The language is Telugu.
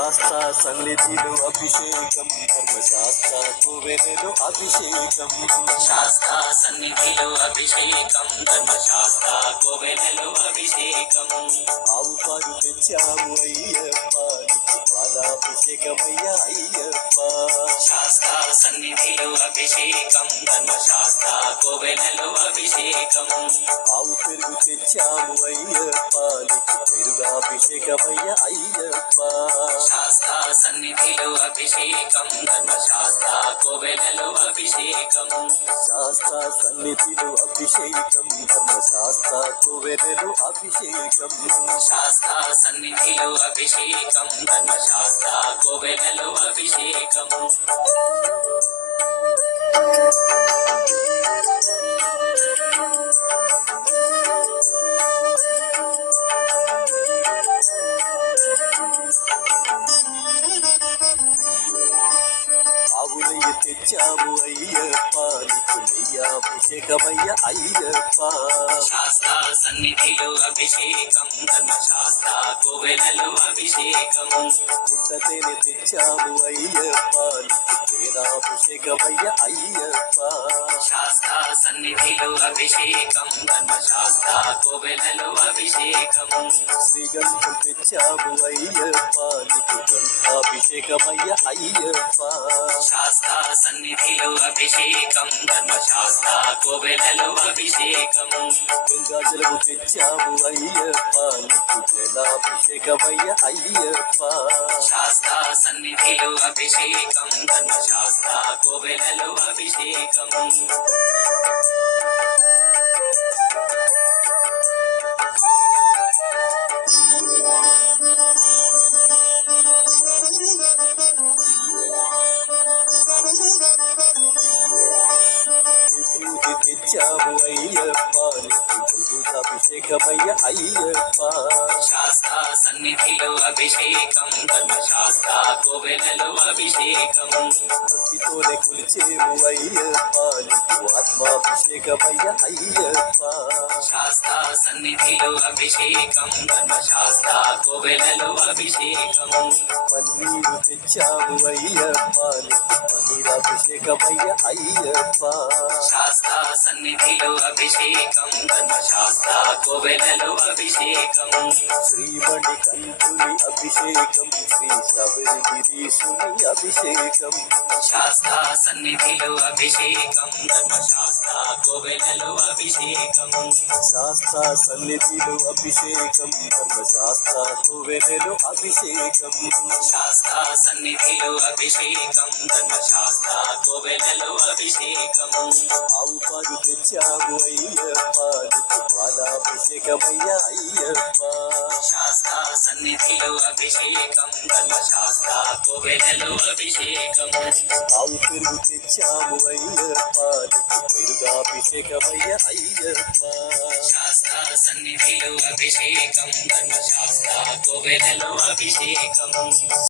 శాస్త్ర సన్నిధిలో అభిషేకం ధర్మశాస్త్ర కోవెలలో అభిషేకం శాస్త్ర సన్నిధిలో అభిషేకం ధర్మశాస్త్ర కోవెలలో అభిషేకం ఆవు పాలు తెచ్చాము అయ్యప్ప నీకు పాలాభిషేకమయ్యా అయ్యప్ప శాస్త్ర సన్నిధిలో అభిషేకం ధర్మశాస్త్ర కోవెలలో అభిషేకం ఆవు పెరుగు తెచ్చాము అయ్యప్ప నీకు పెరుగాభిషేకమయ్యా అయ్యప్ప శాస్త్ర సన్నిధిలో అభిషేకం ధర్మశాస్త్ర కోవెలలో అభిషేకం శాస్త్ర సన్నిధిలో అభిషేకం ధర్మశాస్త్ర కోవెలలో అభిషేకం శాస్త్ర సన్నిధిలో అభిషేకం ధర్మశాస్త్ర కోవెలలో అభిషేకం ఆవులయ్య తెచ్చాము అయ్యప్ప నీకు నెయ్యాభిషేకమయ్య అయ్యప్ప శాస్త్ర సన్నిధిలో అభిషేకం ధర్మశాస్త్ర కోవెలలో అభిషేకం పుట్టతేనె తెచ్చాము అయ్యప్ప నీకు తేనాభిషేకమయ్య అయ్యప్ప శాస్త్ర సన్నిధిలో అభిషేకం ధర్మశాస్త్ర కోవెలలో అభిషేకం శ్రీగంధం తెచ్చాము అయ్యప్ప నీకు గ్రంథాభిషేకమయ్య అయ్యప్ప శాస్త్ర సన్నిధిలో అభిషేకం ధర్మశాస్త్ర కోవెలలో అభిషేకం గంగాజలము తెచ్చాము అయ్యప్ప నీకు జలాభిషేకమయ్య అయ్యప్ప శాస్త్ర సన్నిధిలో అభిషేకం ధర్మశాస్త్ర కోవెలలో అభిషేకం విభూతి తెచ్చాము అయ్యప్ప నీకు విభూతాభిషేకమయ్య అయ్యప్ప శాస్త్ర సన్నిధిలో అభిషేకం ధర్మశాస్త్ర కోవెలలో అభిషేకం భక్తితోనే కొలిచేము అయ్యప్ప నీకు ఆత్మాభిషేకమయ్య అయ్యప్ప శాస్త్ర సన్నిధిలో అభిషేకం ధర్మశాస్త్ర కోవెలలో అభిషేకం పన్నీరు తెచ్చాము అయ్యప్ప నీకు పన్నీరాభిషేకమయ్య అయ్యప్ప శాస్త్ర సన్నిధిలో అభిషేకం ధర్మశాస్త్ర కోవెలలో అభిషేకం శ్రీమణి కంఠుని అభిషేకం శ్రీ శబరిగిరీశుని అభిషేకం శాస్త్ర సన్నిధిలో అభిషేకం ధర్మశాస్త్ర కోవెలలో అభిషేకం శాస్త్ర సన్నిధిలో అభిషేకం ధర్మశాస్త్ర కోవెలలో అభిషేకం శాస్త్ర సన్నిధిలో అభిషేకం ధర్మశాస్త్ర కోవెలలో అభిషేకం ఆవు పాలు తెచ్చాము అయ్యప్ప నీకు పాలాభిషేకమయ్య అయ్యప్ప శాస్త్ర సన్నిధిలో అభిషేకం ధర్మశాస్త్ర కోవెలలో అభిషేకం ఆవు పెరుగు తెచ్చాము అయ్యప్ప నీకు పెరుగాభిషేకమయ్య అయ్యప్ప శాస్త్ర సన్నిధిలో అభిషేకం ధర్మశాస్త్ర కోవెలలో అభిషేకం